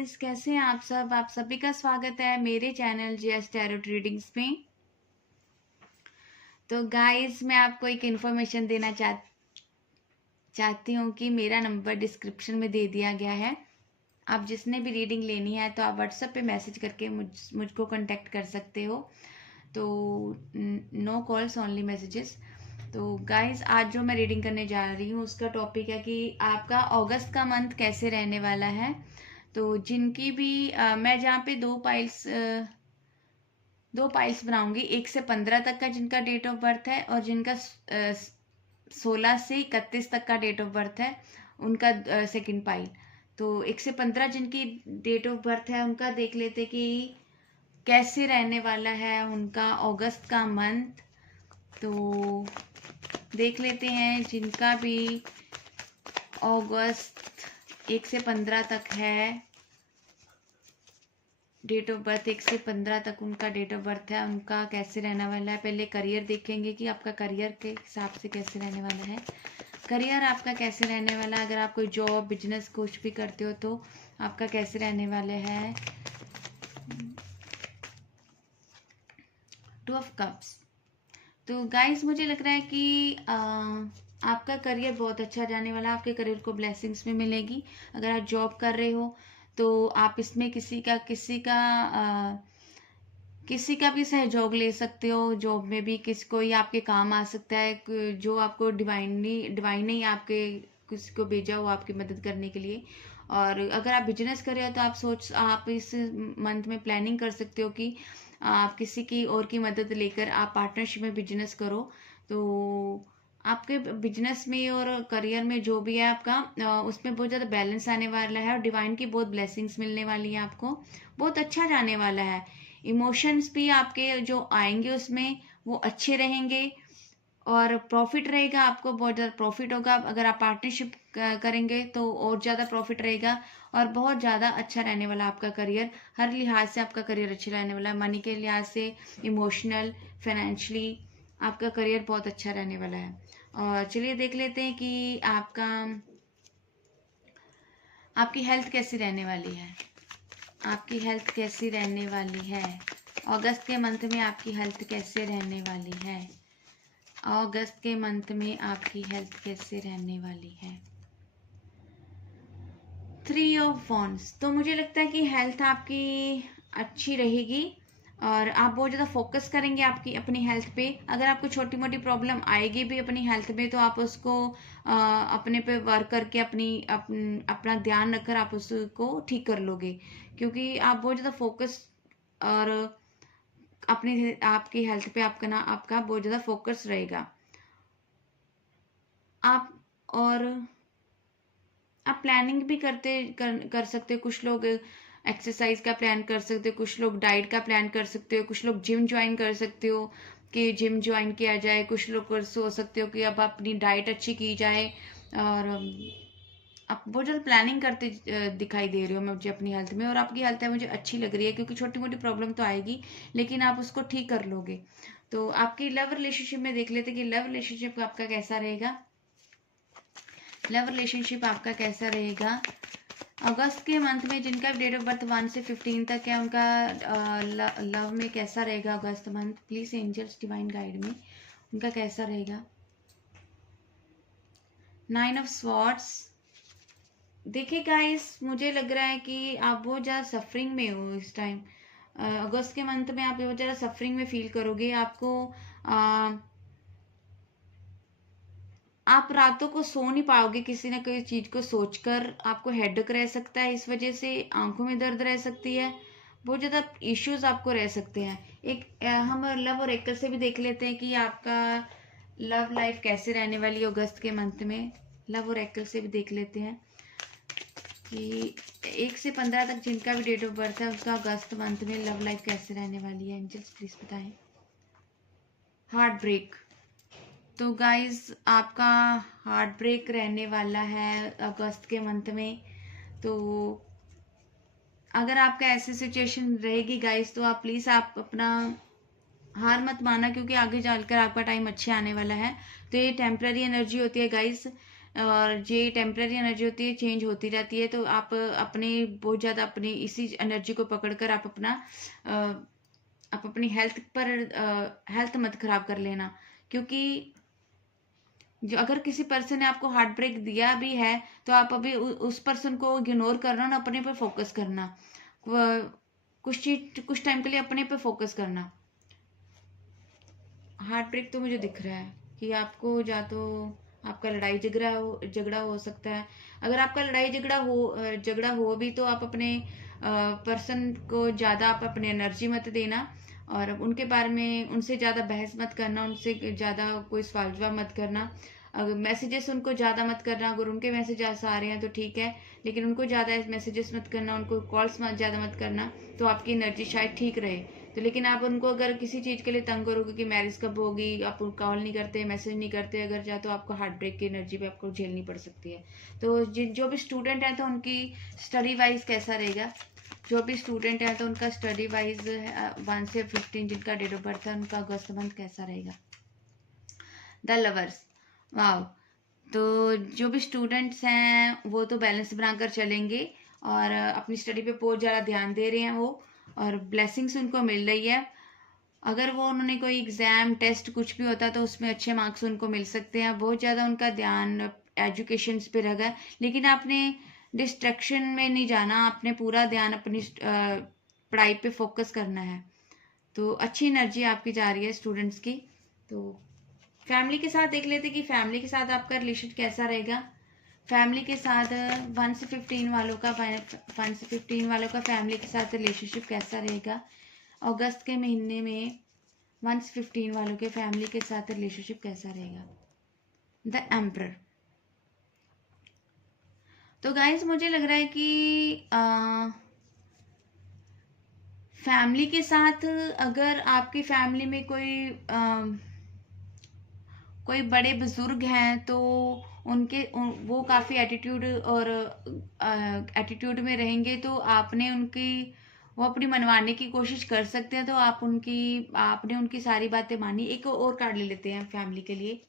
Guys, कैसे हैं आप सब। आप सभी का स्वागत है मेरे चैनल जीएस टैरोट रीडिंग्स में। तो गाइस, मैं आपको एक इन्फॉर्मेशन देना चाहती हूँ कि मेरा नंबर डिस्क्रिप्शन में दे दिया गया है। आप जिसने भी रीडिंग लेनी है तो आप व्हाट्सएप पे मैसेज करके मुझको कांटेक्ट कर सकते हो। तो नो कॉल्स, ओनली मैसेजेस। तो गाइस, आज जो मैं रीडिंग करने जा रही हूँ उसका टॉपिक है कि आपका अगस्त का मंथ कैसे रहने वाला है। तो जिनकी भी मैं जहाँ पे दो पाइल्स बनाऊंगी, 1 से 15 तक का जिनका डेट ऑफ बर्थ है और जिनका 16 से 31 तक का डेट ऑफ बर्थ है उनका सेकंड पाइल। तो 1 से 15 जिनकी डेट ऑफ बर्थ है उनका देख लेते कि कैसे रहने वाला है उनका अगस्त का मंथ। तो देख लेते हैं जिनका भी अगस्त 1 से 15 तक है, डेट ऑफ बर्थ 1 से 15 तक उनका डेट ऑफ बर्थ है, उनका कैसे रहने वाला है। पहले करियर देखेंगे कि आपका करियर के हिसाब से कैसे रहने वाला है। करियर आपका कैसे रहने वाला है, अगर आप कोई जॉब बिजनेस कुछ भी करते हो तो आपका कैसे रहने वाले हैं। 2 ऑफ कप्स। तो गाइस, मुझे लग रहा है कि आपका करियर बहुत अच्छा जाने वाला है। आपके करियर को ब्लेसिंग्स भी मिलेगी। अगर आप जॉब कर रहे हो तो आप इसमें किसी का भी सहयोग ले सकते हो। जॉब में भी कोई आपके काम आ सकता है, जो आपको डिवाइन ने आपके किसी को भेजा हो आपकी मदद करने के लिए। और अगर आप बिजनेस कर रहे हो तो आप इस मंथ में प्लानिंग कर सकते हो कि आप किसी की और की मदद लेकर आप पार्टनरशिप में बिजनेस करो। तो आपके बिजनेस में और करियर में जो भी है आपका, उसमें बहुत ज़्यादा बैलेंस आने वाला है और डिवाइन की बहुत ब्लेसिंग्स मिलने वाली है आपको। बहुत अच्छा जाने वाला है। इमोशंस भी आपके जो आएंगे उसमें वो अच्छे रहेंगे और प्रॉफिट रहेगा। आपको बहुत ज़्यादा प्रॉफिट होगा। अगर आप पार्टनरशिप करेंगे तो और ज़्यादा प्रॉफिट रहेगा और बहुत ज़्यादा अच्छा रहने वाला आपका करियर। हर लिहाज से आपका करियर अच्छा रहने वाला है। मनी के लिहाज से, इमोशनल, फाइनेंशियली आपका करियर बहुत अच्छा रहने वाला है। और चलिए देख लेते हैं कि आपकी हेल्थ कैसी रहने वाली है। आपकी हेल्थ कैसी रहने वाली है अगस्त के मंथ में। आपकी हेल्थ कैसे रहने वाली है अगस्त के मंथ में। आपकी हेल्थ कैसे रहने वाली है। 3 ऑफ वॉन्ड्स। तो मुझे लगता है कि हेल्थ आपकी अच्छी रहेगी और आप बहुत ज़्यादा फोकस करेंगे आपकी अपनी हेल्थ पे। अगर आपको छोटी मोटी प्रॉब्लम आएगी भी अपनी हेल्थ में तो आप उसको अपने पे वर्क करके अपना ध्यान रखकर आप उसको ठीक कर लोगे, क्योंकि आप बहुत ज़्यादा फोकस और अपनी आपकी हेल्थ पे आपका बहुत ज़्यादा फोकस रहेगा। आप और आप प्लानिंग भी कर सकते हो। कुछ लोग एक्सरसाइज का प्लान कर सकते हो, कुछ लोग डाइट का प्लान कर सकते हो, कुछ लोग जिम ज्वाइन कर सकते हो कि जिम ज्वाइन किया जाए। कुछ लोग सोच सकते हो कि अब अपनी डाइट अच्छी की जाए। और आप बहुत ज़्यादा प्लानिंग करते दिखाई दे रहे हो मुझे अपनी हेल्थ में। और आपकी हेल्थ है मुझे अच्छी लग रही है, क्योंकि छोटी मोटी प्रॉब्लम तो आएगी लेकिन आप उसको ठीक कर लोगे। तो आपकी लव रिलेशनशिप में देख लेते कि लव रिलेशनशिप आपका कैसा रहेगा। लव रिलेशनशिप आपका कैसा रहेगा अगस्त के मंथ में। जिनका डेट ऑफ बर्थ 1 से 15 तक है उनका लव में कैसा रहेगा अगस्त month. Please angels divine guide में उनका कैसा रहेगा। 9 ऑफ स्वॉर्ड्स। देखिए गाइस, मुझे लग रहा है कि आप बहुत ज़्यादा सफरिंग में हो इस टाइम। अगस्त के मंथ में आप बहुत ज़्यादा सफरिंग में फील करोगे। आप रातों को सो नहीं पाओगे किसी ना किसी चीज को सोचकर। आपको हेडेक रह सकता है, इस वजह से आंखों में दर्द रह सकती है। बहुत ज्यादा इश्यूज आपको रह सकते हैं। हम लव और एकल से भी देख लेते हैं कि आपका लव लाइफ कैसे रहने वाली है अगस्त के मंथ में। लव और एकल से भी देख लेते हैं कि 1 से 15 तक जिनका भी डेट ऑफ बर्थ है उसका अगस्त मंथ में लव लाइफ कैसे रहने वाली है। एंजल्स प्लीज बताएं। Heart break. तो गाइस, आपका हार्ट ब्रेक रहने वाला है अगस्त के मंथ में। तो अगर आपका ऐसी सिचुएशन रहेगी गाइस तो आप प्लीज़ आप अपना हार मत माना, क्योंकि आगे चलकर आपका टाइम अच्छे आने वाला है। तो ये टेम्पररी एनर्जी होती है गाइस। और ये टेम्पररी एनर्जी होती है, चेंज होती रहती है। तो आप अपने बहुत ज़्यादा अपनी इसी एनर्जी को पकड़कर आप अपना आप अपनी हेल्थ मत खराब कर लेना। क्योंकि जो अगर किसी पर्सन ने आपको हार्ट ब्रेक दिया भी है तो आप अभी उस पर्सन को इग्नोर करना ना, अपने पे फोकस करना। कुछ टाइम के लिए अपने पे फोकस करना। हार्ट ब्रेक तो मुझे दिख रहा है कि आपको या तो आपका झगड़ा हो सकता है। अगर आपका झगड़ा हो भी तो आप अपने पर्सन को ज़्यादा आप अपनी एनर्जी मत देना, और उनके बारे में उनसे ज़्यादा बहस मत करना, उनसे ज़्यादा कोई सवाल जवाब मत करना। अगर मैसेजेस उनको ज़्यादा मत करना, अगर उनके मैसेज आ रहे हैं तो ठीक है, लेकिन उनको ज़्यादा मैसेजेस मत करना, उनको कॉल्स ज़्यादा मत करना, तो आपकी एनर्जी शायद ठीक रहे। तो लेकिन आप उनको अगर किसी चीज़ के लिए तंग करोगे कि मैरिज कब होगी, आप कॉल नहीं करते, मैसेज नहीं करते अगर जा, तो आपको हार्ट ब्रेक की एनर्जी भी आपको झेलनी पड़ सकती है। तो जो भी स्टूडेंट है तो उनकी स्टडी वाइज कैसा रहेगा, जो भी स्टूडेंट है तो उनका स्टडी वाइज 1 से 15 जिनका डेट ऑफ बर्थ है उनका अगस्त मंथ कैसा रहेगा। द लवर्स, वाह। तो जो भी स्टूडेंट्स हैं वो तो बैलेंस बनाकर चलेंगे और अपनी स्टडी पे बहुत ज़्यादा ध्यान दे रहे हैं वो, और ब्लेसिंग्स उनको मिल रही है। अगर वो उन्होंने कोई एग्ज़ाम टेस्ट कुछ भी होता तो उसमें अच्छे मार्क्स उनको मिल सकते हैं। बहुत ज़्यादा उनका ध्यान एजुकेशन पे रहेगा, लेकिन आपने डिस्ट्रैक्शन में नहीं जाना, आपने पूरा ध्यान अपनी पढ़ाई पे फोकस करना है। तो अच्छी एनर्जी आपकी जा रही है स्टूडेंट्स की। तो फैमिली के साथ देख लेते कि फैमिली के साथ आपका रिलेशन कैसा रहेगा। फैमिली के साथ 1 से 15 वालों का 1 से 15 वालों का फैमिली के साथ रिलेशनशिप कैसा रहेगा अगस्त के महीने में। 1 से 15 वालों के फैमिली के साथ रिलेशनशिप कैसा रहेगा। The emperor. तो गाइस मुझे लग रहा है कि फैमिली के साथ अगर आपकी फैमिली में कोई बड़े बुजुर्ग हैं तो वो काफ़ी एटीट्यूड में रहेंगे, तो वो अपनी मनवाने की कोशिश कर सकते हैं। तो आपने उनकी सारी बातें मानी। एक और कार्ड ले लेते हैं फैमिली के लिए,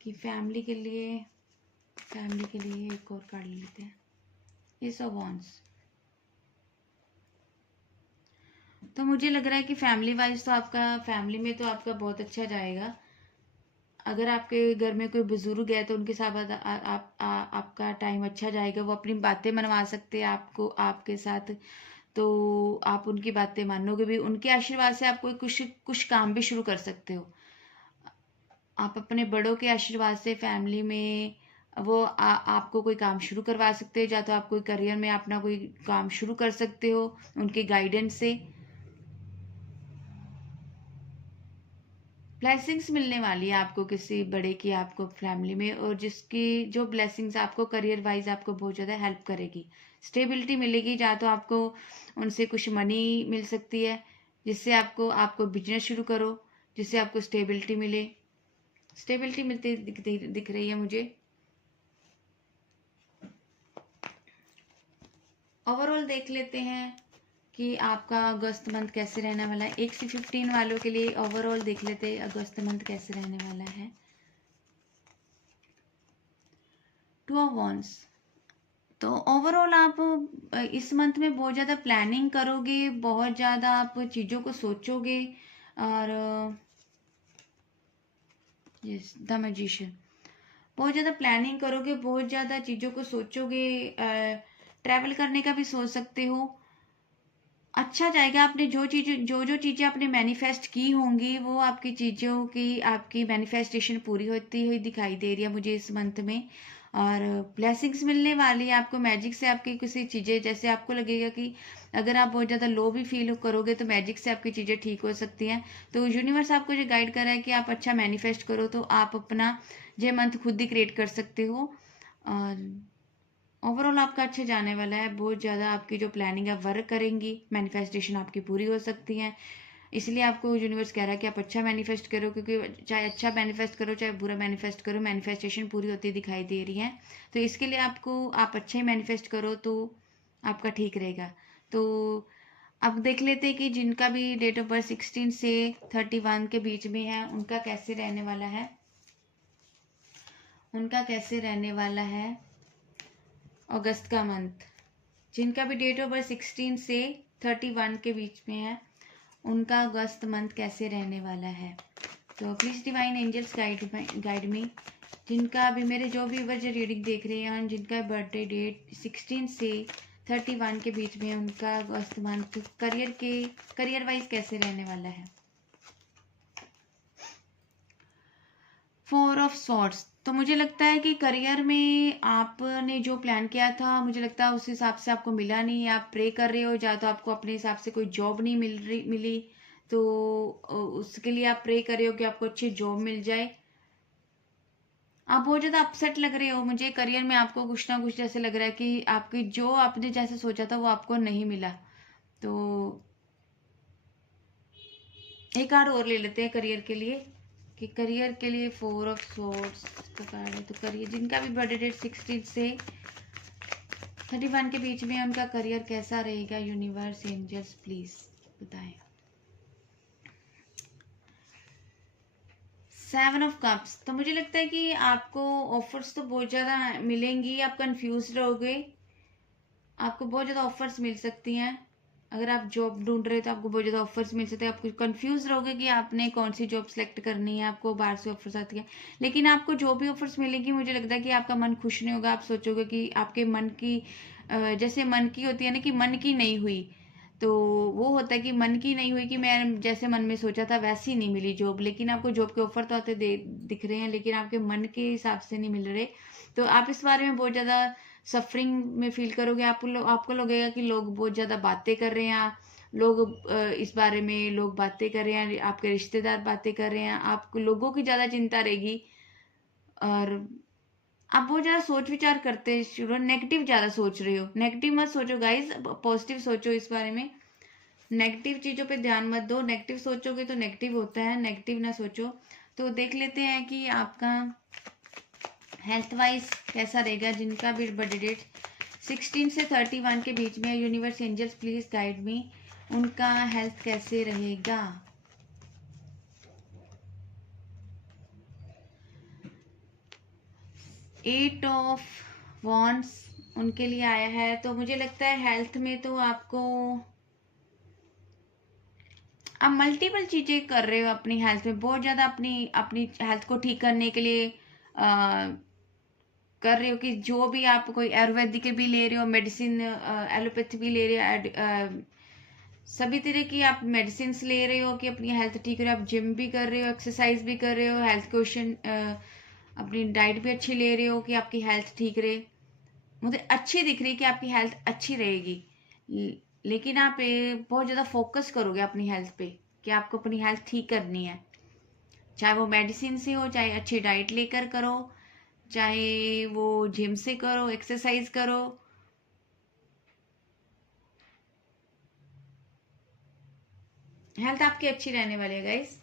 कि फैमिली के लिए एक और कार्ड ले लेते हैं, एस ऑफ वांड्स। तो मुझे लग रहा है कि फैमिली वाइज तो फैमिली में तो आपका बहुत अच्छा जाएगा। अगर आपके घर में कोई बुजुर्ग है तो उनके साथ आपका टाइम अच्छा जाएगा। वो अपनी बातें मनवा सकते हैं आपके साथ, तो आप उनकी बातें मानोगे भी। उनके आशीर्वाद से आप कोई कुछ काम भी शुरू कर सकते हो। आप अपने बड़ों के आशीर्वाद से फैमिली में आपको कोई काम शुरू करवा सकते हो, या तो आप कोई करियर में अपना कोई काम शुरू कर सकते हो उनके गाइडेंस से। ब्लेसिंग्स मिलने वाली है आपको किसी बड़े की आपको फैमिली में, और जिसकी जो ब्लेसिंग्स आपको करियर वाइज आपको बहुत ज़्यादा हेल्प करेगी। स्टेबिलिटी मिलेगी, या तो आपको उनसे कुछ मनी मिल सकती है जिससे आपको बिजनेस शुरू करो, जिससे आपको स्टेबिलिटी मिले। स्टेबिलिटी मिलती दिख रही है मुझे। ओवरऑल देख लेते हैं कि आपका अगस्त मंथ कैसे रहने वाला है। 1 से 15 वालों के लिए ओवरऑल देख लेते हैं अगस्त मंथ कैसे रहने वाला है। 2 ऑफ वांड्स। तो ओवरऑल आप इस मंथ में बहुत ज़्यादा प्लानिंग करोगे, बहुत ज़्यादा आप चीज़ों को सोचोगे, और यस द मैजिशियन। बहुत ज़्यादा प्लानिंग करोगे, बहुत ज़्यादा चीज़ों को सोचोगे, ट्रैवल करने का भी सोच सकते हो। अच्छा जाएगा। आपने जो चीज़ें आपने मैनिफेस्ट की होंगी वो आपकी चीज़ों की आपकी मैनिफेस्टेशन पूरी होती हुई दिखाई दे रही है मुझे इस मंथ में। और ब्लेसिंग्स मिलने वाली है आपको मैजिक से। आपकी किसी चीज़ें जैसे आपको लगेगा कि अगर आप बहुत ज़्यादा लो भी फील करोगे तो मैजिक से आपकी चीज़ें ठीक हो सकती हैं। तो यूनिवर्स आपको ये गाइड कर रहा है कि आप अच्छा मैनिफेस्ट करो, तो आप अपना ये मंथ खुद ही क्रिएट कर सकते हो। और ओवरऑल आपका अच्छा जाने वाला है। बहुत ज़्यादा आपकी जो प्लानिंग है वर्क करेंगी, मैनिफेस्टेशन आपकी पूरी हो सकती हैं। इसलिए आपको यूनिवर्स कह रहा है कि आप अच्छा मैनिफेस्ट करो, क्योंकि चाहे अच्छा मैनिफेस्ट करो चाहे बुरा मैनिफेस्ट करो, मैनिफेस्टेशन पूरी होती दिखाई दे रही है। तो इसके लिए आप अच्छे ही मैनिफेस्ट करो तो आपका ठीक रहेगा। तो अब देख लेते हैं कि जिनका भी डेट ऑफ बर्थ 16 से 31 के बीच में है उनका कैसे रहने वाला है। उनका कैसे रहने वाला है अगस्त का मंथ। जिनका भी डेट ऑफ बर्थ 16 से 31 के बीच में है, उनका अगस्त मंथ कैसे रहने वाला है। तो please divine angels guide me. जिनका अभी मेरे जो भी व्यूअर्स रीडिंग देख रहे हैं, जिनका बर्थडे डेट 16 से 31 के बीच में है, उनका अगस्त मंथ करियर वाइज कैसे रहने वाला है। 4 ऑफ सॉर्ड्स। तो मुझे लगता है कि करियर में आपने जो प्लान किया था, मुझे लगता है उस हिसाब से आपको मिला नहीं। आप प्रे कर रहे हो, या तो आपको अपने हिसाब से कोई जॉब नहीं मिली, तो उसके लिए आप प्रे कर रहे हो कि आपको अच्छी जॉब मिल जाए। आप बहुत ज़्यादा अपसेट लग रहे हो मुझे। करियर में आपको कुछ ना कुछ जैसे लग रहा है कि आपकी जो आपने जैसे सोचा था वो आपको नहीं मिला। तो एक कार्ड और ले लेते हैं करियर के लिए, कि करियर के लिए 4 ऑफ सोर्ड्स का कार्ड है। तो करियर, जिनका भी बर्थडे डेट 16 से 31 के बीच में है, उनका करियर कैसा रहेगा। यूनिवर्स एंजल्स प्लीज बताएं। 7 ऑफ कप्स। तो मुझे लगता है कि आपको ऑफर्स तो बहुत ज़्यादा मिलेंगी, आप कंफ्यूज रहोगे, आपको बहुत ज़्यादा ऑफर्स मिल सकती हैं। अगर आप जॉब ढूंढ रहे हो तो आपको बहुत ज़्यादा ऑफर्स मिल सकते हैं। आपको कंफ्यूज रहोगे कि आपने कौन सी जॉब सेलेक्ट करनी है, आपको बाहर से ऑफर्स आती है। लेकिन आपको जो भी ऑफर्स मिलेगी, मुझे लगता है कि आपका मन खुश नहीं होगा। आप सोचोगे कि आपके मन की जैसे मन की होती है ना, कि मन की नहीं हुई, तो वो होता है कि मन की नहीं हुई, कि मैं जैसे मन में सोचा था वैसी नहीं मिली जॉब। लेकिन आपको जॉब के ऑफर तो आते दिख रहे हैं, लेकिन आपके मन के हिसाब से नहीं मिल रहे। तो आप इस बारे में बहुत ज़्यादा सफरिंग में फील करोगे। आपको लगेगा कि लोग बहुत ज़्यादा बातें कर रहे हैं, लोग इस बारे में लोग बातें कर रहे हैं, आपके रिश्तेदार बातें कर रहे हैं, आपको लोगों की ज़्यादा चिंता रहेगी। और आप बहुत ज़्यादा सोच विचार करते शुरू, नेगेटिव ज़्यादा सोच रहे हो। नेगेटिव मत सोचो गाइज, पॉजिटिव सोचो इस बारे में। नेगेटिव चीज़ों पे ध्यान मत दो, नेगेटिव सोचोगे तो नेगेटिव होता है, नेगेटिव ना सोचो। तो देख लेते हैं कि आपका हेल्थ वाइज कैसा रहेगा। जिनका भी बर्थडे डेट 16 से 31 के बीच में, universe angels please guide me, उनका हेल्थ कैसे रहेगा। 8 ऑफ वॉन्ड्स उनके लिए आया है। तो मुझे लगता है हेल्थ में तो आपको, आप मल्टीपल चीज़ें कर रहे हो अपनी हेल्थ में, बहुत ज़्यादा अपनी अपनी हेल्थ को ठीक करने के लिए कर रहे हो। कि जो भी आप कोई आयुर्वेदिक भी ले रहे हो, मेडिसिन एलोपैथी भी ले रहे हो, सभी तरह की आप मेडिसिन ले रहे हो कि अपनी हेल्थ ठीक रहे। आप जिम भी कर रहे हो, एक्सरसाइज भी कर रहे हो, हेल्थ क्वेश्चन अपनी डाइट भी अच्छी ले रहे हो कि आपकी हेल्थ ठीक रहे। मुझे अच्छी दिख रही है कि आपकी हेल्थ अच्छी रहेगी। लेकिन आप बहुत ज़्यादा फोकस करोगे अपनी हेल्थ पे, कि आपको अपनी हेल्थ ठीक करनी है। चाहे वो मेडिसिन से हो, चाहे अच्छी डाइट लेकर करो, चाहे वो जिम से करो, एक्सरसाइज करो। हेल्थ आपकी अच्छी रहने वाली है गाइस।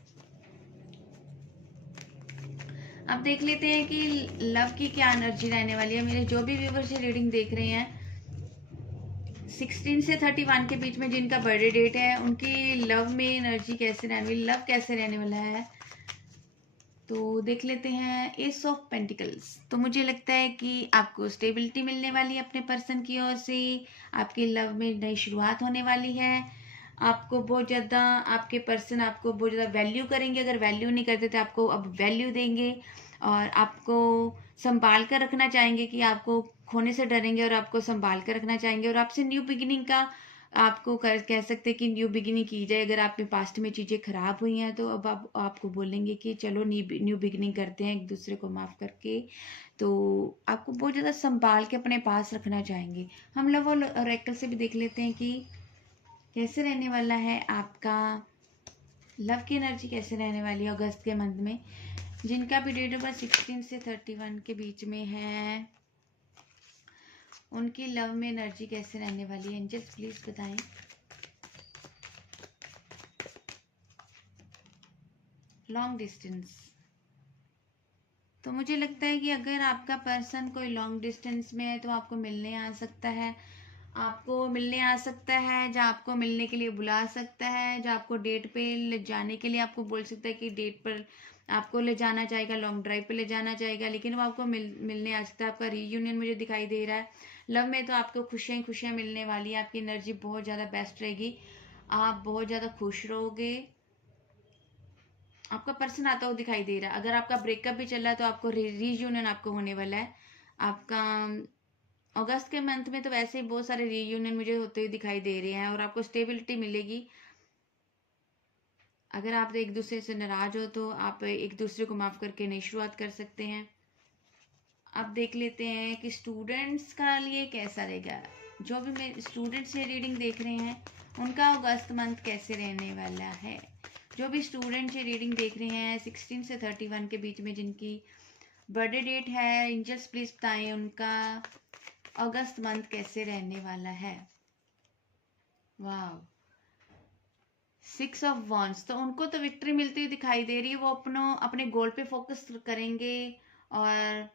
अब देख लेते हैं कि लव की क्या एनर्जी रहने वाली है। मेरे जो भी व्यूवर्स रीडिंग देख रहे हैं 16 से 31 के बीच में, जिनका बर्थडे डेट है, उनकी लव में एनर्जी कैसे रहने वाली, लव कैसे रहने वाला है। तो देख लेते हैं एस ऑफ पेंटिकल्स। तो मुझे लगता है कि आपको स्टेबिलिटी मिलने वाली है अपने पर्सन की ओर से, आपकी लव में नई शुरुआत होने वाली है। आपको बहुत ज़्यादा, आपके पर्सन आपको बहुत ज़्यादा वैल्यू करेंगे। अगर वैल्यू नहीं करते तो आपको अब वैल्यू देंगे, और आपको संभाल कर रखना चाहेंगे, कि आपको खोने से डरेंगे और आपको संभाल कर रखना चाहेंगे। और आपसे न्यू बिगिनिंग का, आपको कह सकते हैं कि न्यू बिगिनिंग की जाए। अगर आपके पास्ट में चीज़ें खराब हुई हैं, तो अब आप आपको बोलेंगे कि चलो न्यू बिगिनिंग करते हैं, एक दूसरे को माफ़ करके। तो आपको बहुत ज़्यादा संभाल के अपने पास रखना चाहेंगे। हम लव और ऑरेकल से भी देख लेते हैं कि कैसे रहने वाला है आपका लव की एनर्जी, कैसे रहने वाली है अगस्त के मंथ में। जिनका भी डेट ऑफ बर्थ 16 से 31 के बीच में है, उनकी लव में एनर्जी कैसे रहने वाली है। एंजल्स प्लीज बताएं। Long distance. तो मुझे लगता है कि अगर आपका पर्सन कोई लॉन्ग डिस्टेंस में है, तो आपको मिलने आ सकता है, आपको मिलने आ सकता है, जहाँ आपको मिलने के लिए बुला सकता है, जहाँ आपको डेट पे ले जाने के लिए आपको बोल सकता है कि डेट पर आपको ले जाना चाहेगा, लॉन्ग ड्राइव पे ले जाना चाहेगा, लेकिन वो आपको मिलने आ सकता है। आपका रीयूनियन मुझे दिखाई दे रहा है। लव में तो आपको खुशियाँ ही खुशियाँ मिलने वाली है। आपकी एनर्जी बहुत ज़्यादा बेस्ट रहेगी, आप बहुत ज़्यादा खुश रहोगे। आपका पर्सन आता हुआ दिखाई दे रहा है। अगर आपका ब्रेकअप भी चल रहा है तो आपको रीयूनियन आपको होने वाला है। आपका अगस्त के मंथ में तो वैसे ही बहुत सारे रीयूनियन मुझे होते हुए दिखाई दे रहे हैं और आपको स्टेबिलिटी मिलेगी। अगर आप एक दूसरे से नाराज हो तो आप एक दूसरे को माफ करके नई शुरुआत कर सकते हैं। अब देख लेते हैं कि स्टूडेंट्स का लिए कैसा रहेगा। जो भी मेरे स्टूडेंट्स ये रीडिंग देख रहे हैं उनका अगस्त मंथ कैसे रहने वाला है। जो भी स्टूडेंट्स ये रीडिंग देख रहे हैं 16 से 31 के बीच में जिनकी बर्थडे डेट है, एंजल्स प्लीज बताएं उनका अगस्त मंथ कैसे रहने वाला है। वाह, 6 ऑफ वॉन्ड्स, तो उनको तो विक्ट्री मिलती हुई दिखाई दे रही है। वो अपने गोल पे फोकस करेंगे और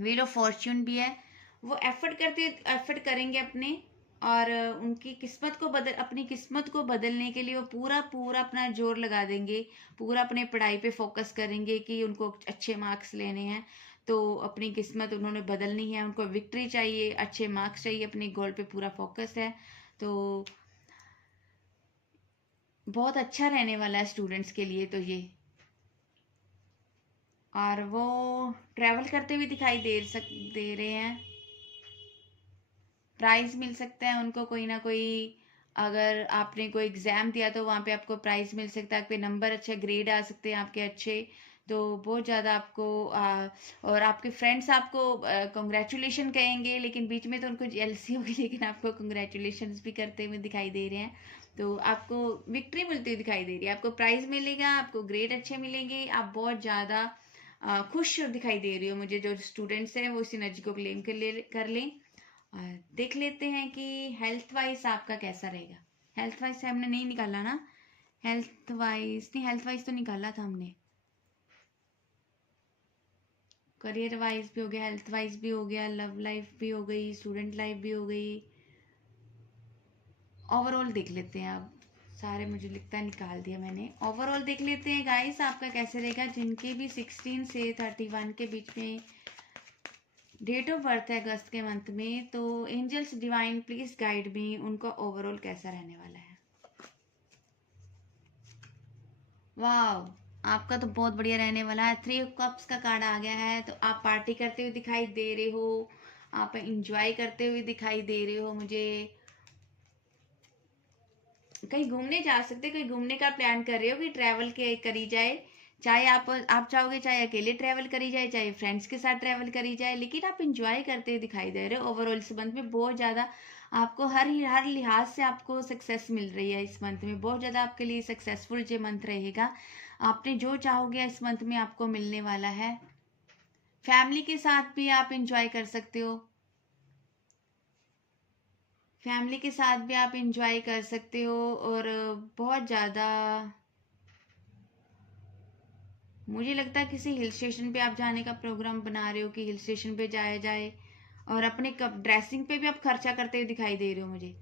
व्हील ऑफ फॉर्च्यून भी है। वो एफर्ट करेंगे अपने, और उनकी किस्मत को अपनी किस्मत को बदलने के लिए वो पूरा पूरा अपना जोर लगा देंगे। पूरा अपने पढ़ाई पे फोकस करेंगे कि उनको अच्छे मार्क्स लेने हैं। तो अपनी किस्मत उन्होंने बदलनी है, उनको विक्ट्री चाहिए, अच्छे मार्क्स चाहिए, अपने गोल पे पूरा फोकस है। तो बहुत अच्छा रहने वाला है स्टूडेंट्स के लिए तो ये। और वो ट्रैवल करते हुए दिखाई दे रहे हैं। प्राइज मिल सकता है उनको कोई ना कोई। अगर आपने कोई एग्जाम दिया तो वहाँ पे आपको प्राइज मिल सकता है। आपके नंबर अच्छे, ग्रेड आ सकते हैं आपके अच्छे। तो बहुत ज़्यादा आपको और आपके फ्रेंड्स आपको कंग्रेचुलेशन कहेंगे, लेकिन बीच में तो उनको जेलसी होगी, लेकिन आपको कंग्रेचुलेशन भी करते हुए दिखाई दे रहे हैं। तो आपको विक्ट्री मिलती हुई दिखाई दे रही है। आपको प्राइज मिलेगा, आपको ग्रेड अच्छे मिलेंगे, आप बहुत ज़्यादा खुश दिखाई दे रही हो मुझे। जो स्टूडेंट्स हैं वो इस एनर्जी को क्लेम कर लें। और देख लेते हैं कि हेल्थ वाइज आपका कैसा रहेगा। हेल्थ वाइज से हमने नहीं निकाला ना, हेल्थ वाइज तो निकाला था हमने। करियर वाइज भी हो गया, हेल्थ वाइज भी हो गया, लव लाइफ भी हो गई, स्टूडेंट लाइफ भी हो गई। ओवरऑल देख लेते हैं अब। सारे मुझे लिखता है निकाल दिया मैंने। ओवरऑल देख लेते हैं गाइस आपका कैसे रहेगा। जिनके भी 16 से 31 के बीच में डेट ऑफ बर्थ है अगस्त के मंथ में, तो angels divine please guide me, उनका ओवरऑल कैसा रहने वाला है। वाह, आपका तो बहुत बढ़िया रहने वाला है। 3 ऑफ कप्स का कार्ड आ गया है। तो आप पार्टी करते हुए दिखाई दे रहे हो, आप इंजॉय करते हुए दिखाई दे रहे हो मुझे। कहीं घूमने जा सकते, कहीं घूमने का प्लान कर रहे हो कि ट्रैवल के करी जाए। चाहे आप चाहोगे, चाहे अकेले ट्रैवल करी जाए, चाहे फ्रेंड्स के साथ ट्रैवल करी जाए, लेकिन आप इंजॉय करते हुए दिखाई दे रहे हो। ओवरऑल इस मंथ में बहुत ज़्यादा आपको हर लिहाज से आपको सक्सेस मिल रही है। इस मंथ में बहुत ज़्यादा आपके लिए सक्सेसफुल ये मंथ रहेगा। आपने जो चाहोगे इस मंथ में आपको मिलने वाला है। फैमिली के साथ भी आप इंजॉय कर सकते हो। फैमिली के साथ भी आप इंजॉय कर सकते हो। और बहुत ज़्यादा मुझे लगता है किसी हिल स्टेशन पे आप जाने का प्रोग्राम बना रहे हो कि हिल स्टेशन पे जाया जाए। और अपने कप ड्रेसिंग पे भी आप खर्चा करते हुए दिखाई दे रहे हो मुझे।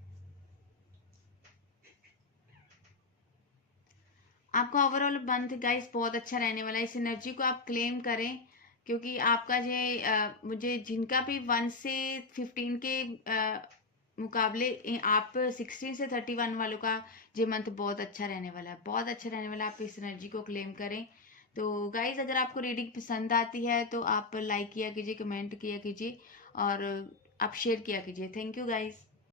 आपका ओवरऑल मंथ गाइस बहुत अच्छा रहने वाला है। इस एनर्जी को आप क्लेम करें, क्योंकि आपका मुझे जिनका भी 1 से 15 के मुकाबले आप 16 से 31 वालों का ये मंथ बहुत अच्छा रहने वाला है, बहुत अच्छा रहने वाला है। आप इस एनर्जी को क्लेम करें। तो गाइज अगर आपको रीडिंग पसंद आती है तो आप लाइक किया कीजिए, कमेंट किया कीजिए और आप शेयर किया कीजिए। Thank you guys.